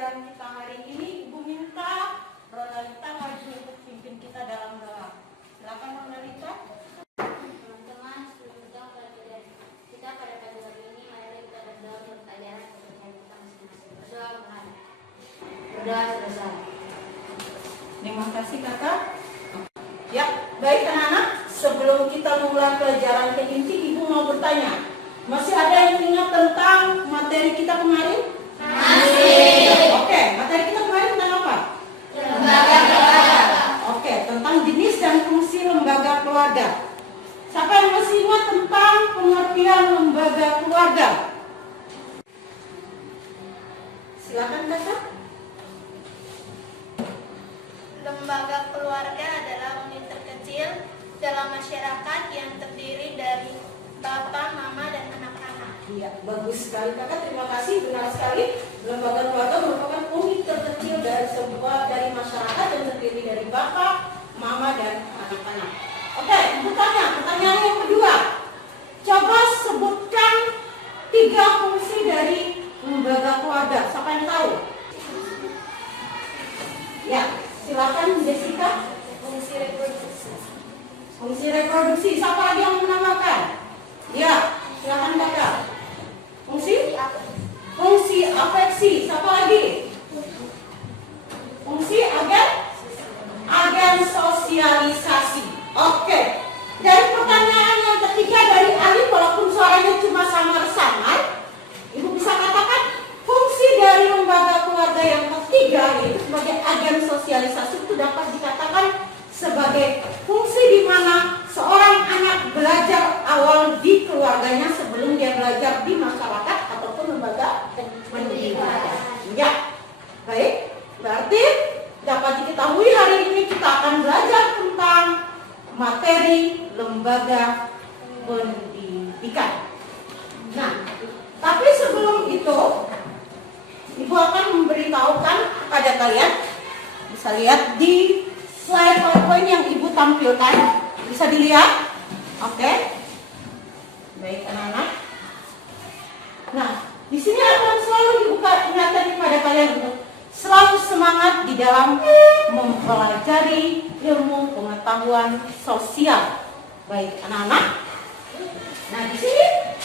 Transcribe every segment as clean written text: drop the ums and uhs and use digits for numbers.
pelajaran kita hari ini, Ibu minta Ronalita maju untuk pimpin kita dalam doa. Silakan Ronalita. Teman-teman, sebelum pelajaran kita pada pagi hari ini, mari kita berdoa untuk pelajaran kepercayaan kita masing-masing. Berdoa menghadap. Berdoa selesai. Terima kasih kakak. Ya, baik anak-anak. Sebelum kita mulai pelajaran ke inti, Ibu mau bertanya. Masih ada yang ingat tentang materi kita kemarin? Masih. Oke, materi kita kemarin tentang apa? Lembaga keluarga. Oke, tentang jenis dan fungsi lembaga keluarga. Siapa yang masih ingat tentang pengertian lembaga keluarga? Silakan kakak. Lembaga keluarga adalah unit terkecil dalam masyarakat yang terdiri dari bapak, mama, dan anak-anak. Iya, bagus sekali kakak. Terima kasih, benar sekali. Lembaga keluarga merupakan unit terkecil dari masyarakat yang terdiri dari bapak, mama, dan anak-anak. Oke, Ibu tanya, pertanyaan yang kedua. Coba sebutkan 3 fungsi dari lembaga keluarga. Siapa yang tahu? Ya, silakan Jessica. Fungsi reproduksi. Fungsi reproduksi. Siapa lagi yang menambahkan? Ya, silakan kakak. Fungsi afeksi. Siapa lagi? Fungsi agen sosialisasi. Oke. Dan pertanyaan yang ketiga dari Ali, walaupun suaranya cuma samar-samar, Ibu bisa katakan fungsi dari lembaga keluarga yang ketiga, yaitu sebagai agen sosialisasi, itu dapat dikatakan sebagai fungsi di mana seorang anak belajar awal di keluarganya sebelum dia belajar di masyarakat ataupun lembaga pendidikan. Ya, baik. Berarti dapat diketahui hari ini kita akan belajar tentang materi lembaga pendidikan. Nah, tapi sebelum itu, Ibu akan memberitahukan kepada kalian, bisa lihat di slide PowerPoint yang Ibu tampilkan, bisa dilihat. Oke. Baik anak-anak. Nah, di sini akan selalu dibuka ingatan kepada kalian untuk selalu semangat di dalam mempelajari ilmu pengetahuan sosial. Baik anak-anak. Nah, di sini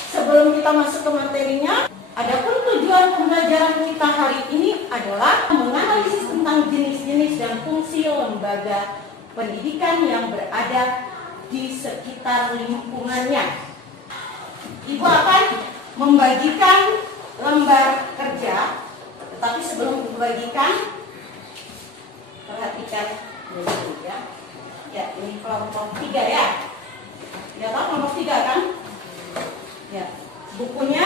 sebelum kita masuk ke materinya, adapun tujuan pembelajaran kita hari ini adalah menganalisis tentang jenis-jenis dan fungsi lembaga pendidikan yang berada di sekitar lingkungannya. Ibu akan membagikan lembar kerja, tetapi sebelum membagikan, perhatikan dulu ya. Ya, ini kelompok 3 ya. Ya, tahu kelompok 3 kan? Ya, bukunya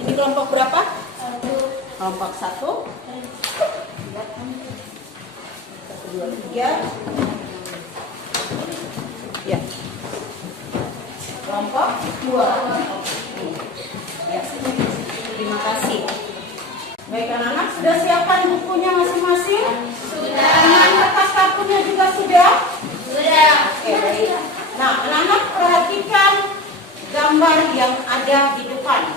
ini kelompok berapa? 1. Kelompok 1. 1, 2, 3. Ya. Kelompok 2. Ya. Terima kasih. Baik anak-anak, sudah siapkan bukunya masing-masing? Sudah. Dengan kertas kartunya juga sudah? Sudah. Oke, baik. Nah, anak-anak perhatikan gambar yang ada di depan.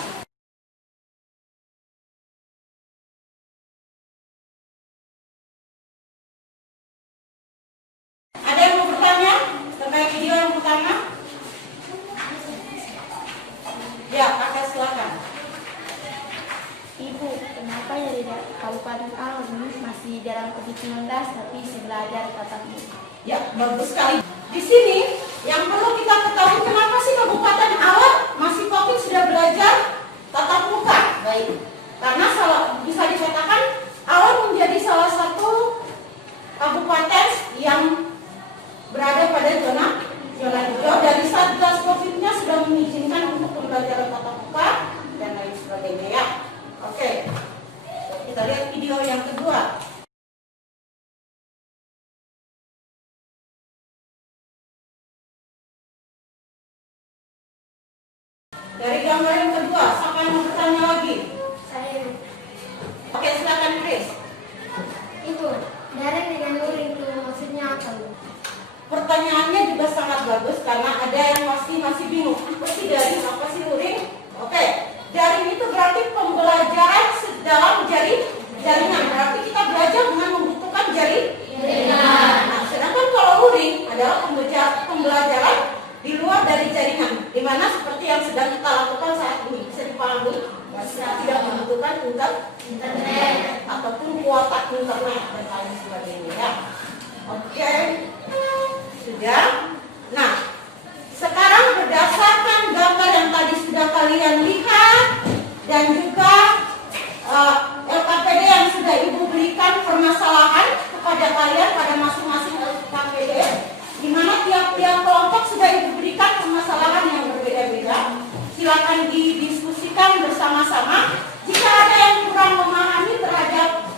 Ada yang mau bertanya tentang video yang pertama? Ya, kakak silakan. Ibu, kenapa ya di Kabupaten Alor ini masih dalam COVID-19 tapi belajar tatap muka? Ya, bagus sekali. Di sini yang perlu kita ketahui, kenapa sih Kabupaten Alor masih COVID sudah belajar tatap muka? Baik. Karena bisa dikatakan Alor menjadi salah satu kabupaten yang berada pada zona hijau. Dari Satgas COVID-nya sudah mengizinkan untuk pembelajaran tatap muka dan lain sebagainya ya. Oke. Kita lihat video yang kedua. Dari gambar yang kedua, siapa yang mau bertanya lagi? Saya. Oke, silakan Chris. Ibu, daring dengan luring itu maksudnya apa? Pertanyaannya juga sangat bagus karena ada yang masih bingung. Apa sih daring, apa sih luring? yang sedang kita lakukan saat ini? Bisa dipahami? Tidak membutuhkan internet ataupun kuota internet dan lain sebagainya ya. Oke, sudah. Nah, sekarang berdasarkan gambar yang tadi sudah kalian lihat dan juga LKPD yang sudah Ibu berikan permasalahan kepada kalian pada masing-masing LKPD, di mana tiap-tiap kelompok sudah Ibu berikan permasalahan yang berbeda-beda. Silakan didiskusikan bersama-sama. Jika ada yang kurang memahami terhadap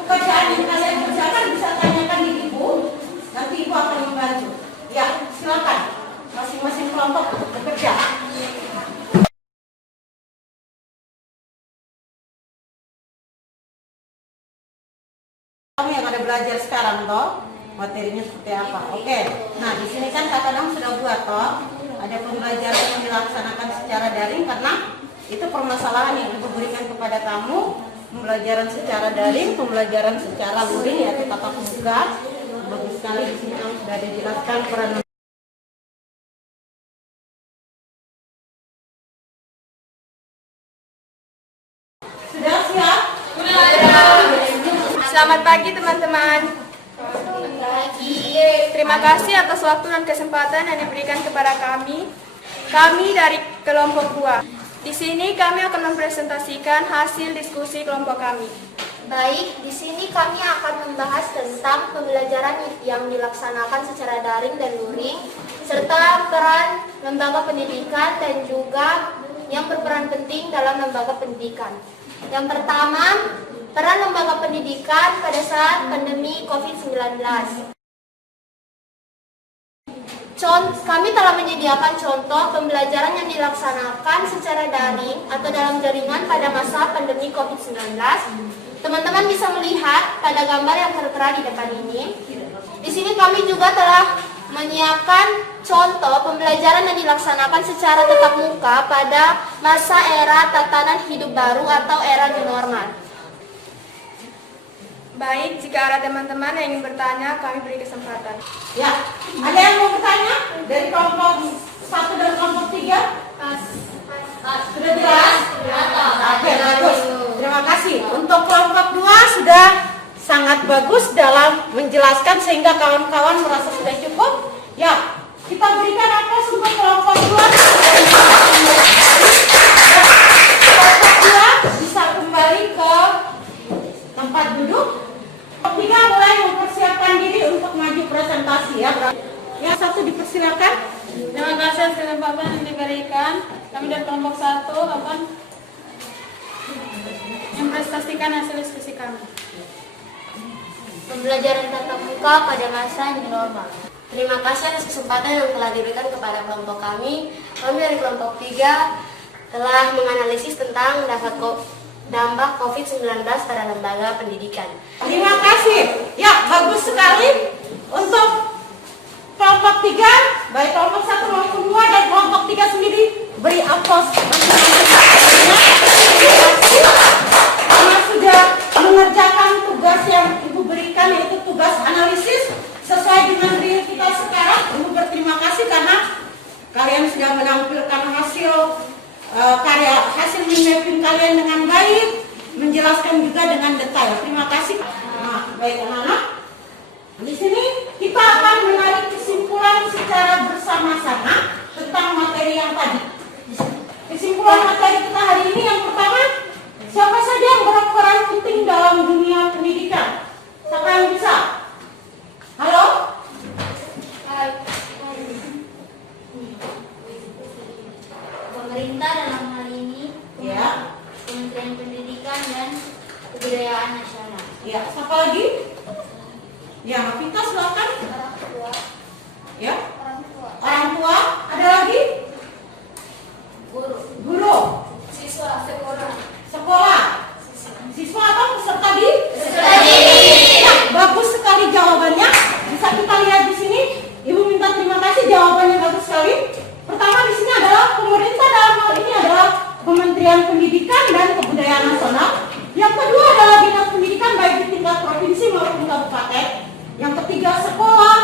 pekerjaan yang kalian kerjakan, bisa tanyakan di Ibu. Nanti Ibu akan membantu. Ya, silakan. Masing-masing kelompok bekerja. Kamu yang ada belajar sekarang toh, materinya seperti apa? Oke. Nah, di sini kan Kak Kadang sudah buat toh, ada pembelajaran yang dilaksanakan secara daring karena itu permasalahan yang Ibu berikan kepada kamu, pembelajaran secara daring, pembelajaran secara luring yaitu tatap muka. Bagus sekali di sini sudah ada dijelaskan peran. Sudah siap? Selamat pagi teman-teman. Terima kasih atas waktu dan kesempatan yang diberikan kepada kami. Kami dari kelompok 2. Di sini kami akan mempresentasikan hasil diskusi kelompok kami. Baik, di sini kami akan membahas tentang pembelajaran yang dilaksanakan secara daring dan luring, serta peran lembaga pendidikan dan juga yang berperan penting dalam lembaga pendidikan. Yang pertama, peran lembaga pendidikan pada saat pandemi COVID-19. Kami telah menyediakan contoh pembelajaran yang dilaksanakan secara daring atau dalam jaringan pada masa pandemi COVID-19. Teman-teman bisa melihat pada gambar yang tertera di depan ini. Di sini kami juga telah menyiapkan contoh pembelajaran yang dilaksanakan secara tatap muka pada masa era tatanan hidup baru atau era new normal. Baik, jika ada teman-teman yang ingin bertanya, kami beri kesempatan. Ya, ada yang mau bertanya dari kelompok 1 dan kelompok 3? Sudah jelas? Oke, bagus. Terima kasih. Untuk kelompok 2 sudah sangat bagus dalam menjelaskan sehingga kawan-kawan merasa sudah cukup. Ya, kita berikan aplaus untuk kelompok 2. Kelompok 2 bisa kembali ke tempat duduk. Kelompok 3 mulai mempersiapkan diri untuk maju presentasi ya. Yang satu dipersilakan. Terima kasih atas kesempatan yang diberikan. Kami dari kelompok 1 akan mempresentasikan hasil diskusi kami. Pembelajaran tatap muka pada masa new normal. Terima kasih atas kesempatan yang telah diberikan kepada kelompok kami. Kami dari kelompok 3 telah menganalisis tentang dampak COVID-19 pada lembaga pendidikan. Terima kasih. Ya, bagus sekali. Untuk kelompok 3, baik kelompok 1 maupun 2 dan kelompok 3 sendiri beri aplaus karena sudah mengerjakan tugas yang Ibu berikan, yaitu tugas analisis sesuai dengan real kita sekarang. Ibu berterima kasih karena kalian sudah menampilkan hasil hasil mapping kalian dengan baik, menjelaskan juga dengan detail. Terima kasih. Nah, baik anak-anak. Di sini kita akan menarik kesimpulan secara bersama-sama tentang materi yang tadi. Kesimpulan materi kita hari ini yang pertama, siapa saja yang berperan penting dalam dunia pendidikan? Siapa yang bisa? Halo? Pemerintah dalam hal ini, Ya. Kementerian Pendidikan dan Kebudayaan Nasional. Ya, siapa lagi? Ya, Vita silakan. Orang tua, Ya. orang tua, Orang tua, ada lagi? guru, Guru, siswa, sekolah, sekolah, siswa atau peserta didik? Ya, bagus sekali jawabannya. Bisa kita lihat di sini. Ibu minta terima kasih, jawabannya bagus sekali. Pertama di sini adalah pemerintah, dalam hal ini adalah Kementerian Pendidikan dan Kebudayaan Nasional. Yang kedua adalah dinas pendidikan baik di tingkat provinsi maupun kabupaten. Yang ketiga sekolah.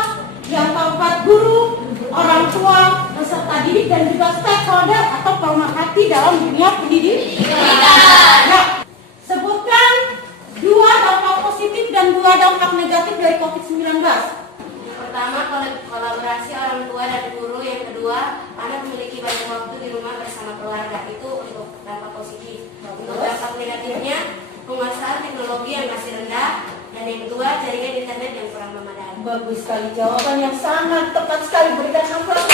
Yang keempat guru, orang tua, peserta didik dan juga stakeholder atau pemerhati dalam dunia pendidikan. Ya, sebutkan 2 dampak positif dan 2 dampak negatif dari COVID-19. Pertama, kolaborasi orang tua dan guru. Yang kedua, anak memiliki banyak waktu di rumah bersama keluarga. Itu untuk dampak positif. Untuk dampak negatifnya, penguasaan teknologi yang masih rendah. Dan yang kedua, jaringan internet yang kurang memadai. Bagus sekali, jawaban yang sangat tepat sekali. Berikan aplaus.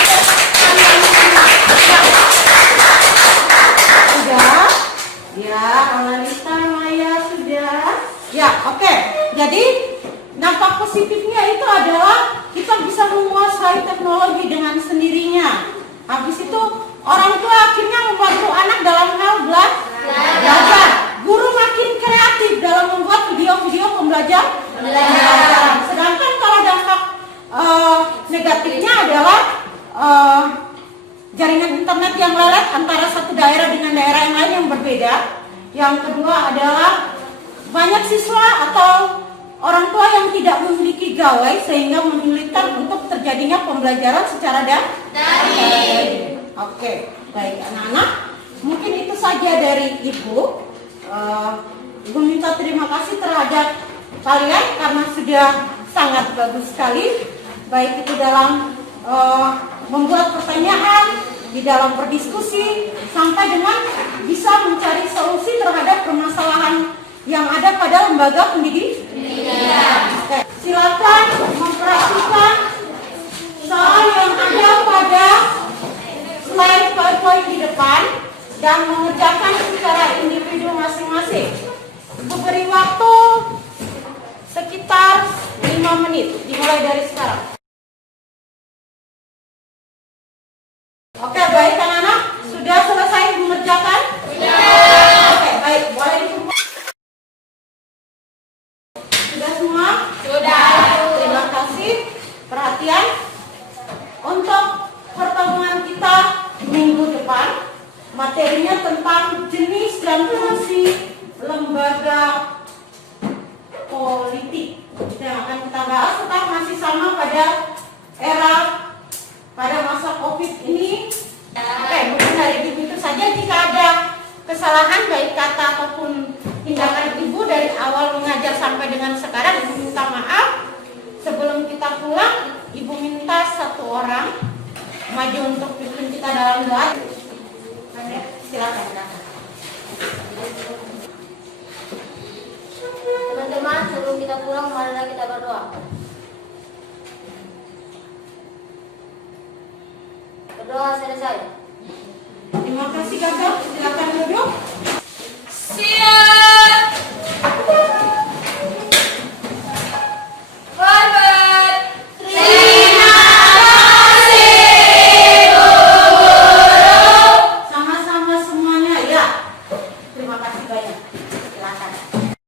Sudah? Ya, Analisa, Maya sudah. Ya, oke. Jadi dampak positifnya itu adalah kita bisa menguasai teknologi dengan sendirinya. Habis itu orang tua akhirnya membantu anak dalam hal belajar. Guru makin kreatif dalam membuat video-video pembelajaran. Sedangkan kalau dampak negatifnya adalah jaringan internet yang lelet antara satu daerah dengan daerah yang lain yang berbeda. Yang kedua adalah banyak siswa atau orang tua yang tidak memiliki gawai sehingga menyulitkan untuk terjadinya pembelajaran secara daring. Oke, baik anak-anak. Mungkin itu saja dari Ibu. Ibu minta terima kasih terhadap kalian karena sudah sangat bagus sekali. Baik itu dalam membuat pertanyaan, di dalam berdiskusi, sampai dengan bisa mencari solusi terhadap permasalahan yang ada pada lembaga pendidikan. Oke, silakan mempraktikkan soal yang ada pada slide PowerPoint di depan dan mengerjakan secara individu masing-masing. Ibu beri waktu sekitar 5 menit, dimulai dari sekarang. Oke, baik anak-anak, sudah selesai mengerjakan? Oke, baik, boleh dibuka. Sudah semua? Sudah. Terima kasih. Perhatian. Untuk pertemuan kita minggu depan, materinya tentang jenis dan fungsi lembaga politik. Itu yang akan kita bahas, tetap masih sama pada pada masa COVID ini. Oke, mungkin dari itu saja. Jika ada kesalahan baik kata ataupun tindakan Ibu dari awal mengajar sampai dengan sekarang, Ibu minta maaf. Sebelum kita pulang, Ibu minta 1 orang maju untuk pimpin kita dalam doa. Silakan. Teman-teman, sebelum kita pulang, marilah kita berdoa. Berdoa selesai. Terima kasih kakak. Silakan duduk. Siap. Hormat. Terima kasih Bu Guru. Sama-sama semuanya ya. Terima kasih banyak. Silakan.